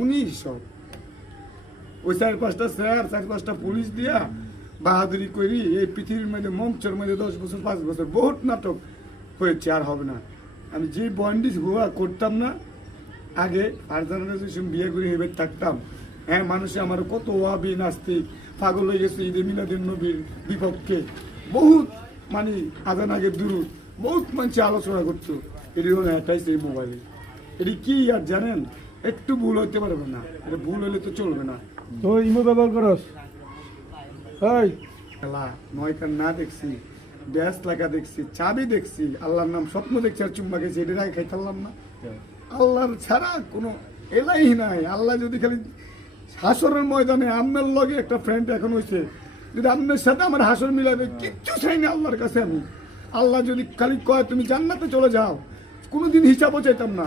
উনি সব ওই 4-5টা স্যার 4-5টা পুলিশ দিয়া বাহাদুরি করি এই পৃথিবীর মধ্যে মঞ্চের মধ্যে 10 বছর 5 বছর বহুত নাটক হয়েছে, আর হবে না। আমি যে বন্ডিস হুয়া করতাম না আগে, ফারজানা বিয়ে করে হেবে থাকতাম, হ্যাঁ মানুষে আমার কত ওয়াবি নাস্তিক পাগল হয়ে গেছে ঈদে মিলাদুন নবীর বিপক্ষে, বহুত মানে আজান আগে দুরুদ বহুত মানুষ আলোচনা করতো। এটি হলো অ্যাটাইস এই মোবাইলে। এটি কি আর জানেন, একটু ভুল হইতে পারবে না, এটা ভুল হলে তো চলবে না। তো ইমো ব্যবহার করস খেলা নয়কার না দেখছি, ব্যাস লেখা দেখছি, চাবি দেখছি, আল্লাহর নাম স্বপ্ন দেখছি, আর চুম্মা গেছি, এটার আগে খাই ফেললাম না। আল্লাহর ছাড়া কোনো এলাই নাই। আল্লাহ যদি খালি হাসরের ময়দানে আপনার লগে একটা ফ্রেন্ড এখন হয়েছে, যদি আপনার সাথে আমার হাসর মিলাবে, কিচ্ছু চাই না আল্লাহর কাছে আমি। আল্লাহ যদি খালি কয় তুমি জান্নাতে চলে যাও, কোনোদিন হিসাবও চাইতাম না।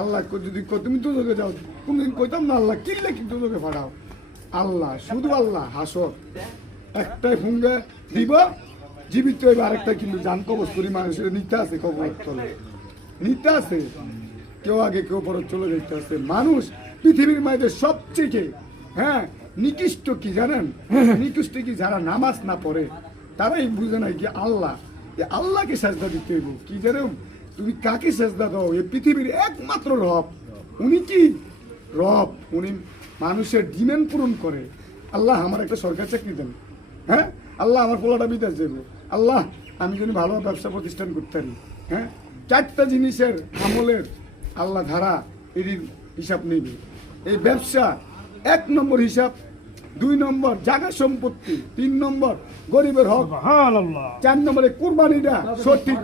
আল্লাহ যদি তুমি দুজকে যাও, কোনোদিন কইতাম না আল্লাহ কিনলে কি দুজকে ফাড়াও। আল্লাহ শুধু আল্লাহ হাসর একটাই ফুঙ্গা দিব, জীবিত হইবে আরেকটা, কিন্তু জান কবজ করি মানুষের নিতে আছে, কবর তলে নিতে আছে, কেউ আগে কেউ পরে চলে যেতে আছে। মানুষ পৃথিবীর মাঝে সবচেয়ে হ্যাঁ নিকৃষ্ট কি জানেন, নিকৃষ্ট কি যারা নামাজ না পড়ে তারাই বুঝে নাই কি আল্লাহ, আল্লাহকে সেজদা দিতে হইব। কি জানেন তুমি কাকে সেজদা দাও, এই পৃথিবীর একমাত্র রব। উনি কি রব, উনি মানুষের ডিমান্ড পূরণ করে। আল্লাহ আমার একটা সরকারি চাকরি দেন, হ্যাঁ আল্লাহ আমার পোলাটা বিদেশ দেবে, আল্লাহ আমি যদি ভালো ব্যবসা প্রতিষ্ঠান করতে পারি, হ্যাঁ 4টা জিনিসের আমলের আল্লাহ ধারা এর হিসাব নেবে। এই ব্যবসা 1 নম্বর হিসাব, 2 নম্বর জায়গা সম্পত্তি, 3 নম্বর গরিবের হক, 4 নম্বরে কুরবানিটা সঠিক।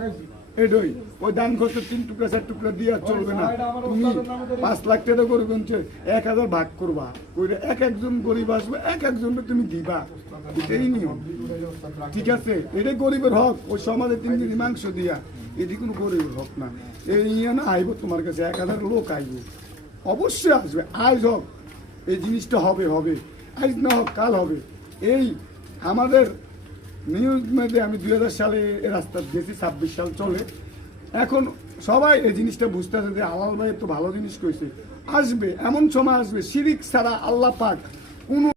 এটাই ওই দান খরচ 3 টুকরা 4 টুকরা দিয়ে চলবে না। তুমি 5 লাখ টাকা করে গুনছে 1000 ভাগ করবা, কইরে একজন গরিব আসবে, একজনকে তুমি দিবা, এটাই নিয়ম, ঠিক আছে? এটাই গরিবের হক। ওই সমাজে 3 কেজি মাংস দিয়া, এটি কোনো গরিবের হক না। এই নিয়ে না আইব তোমার কাছে 1000 লোক আইব, অবশ্যই আসবে, আজ হোক এই জিনিসটা হবে, হবে আজ না হোক কাল হবে। এই আমাদের নিউজ মধ্যে আমি 2000 সালে এই রাস্তা গেছি, 26 সাল চলে, এখন সবাই এই জিনিসটা বুঝতে আছে যে আলাল ভাই তো ভালো জিনিস কইছে। আসবে এমন সময় আসবে শিরিক ছাড়া আল্লাহ পাক কোনো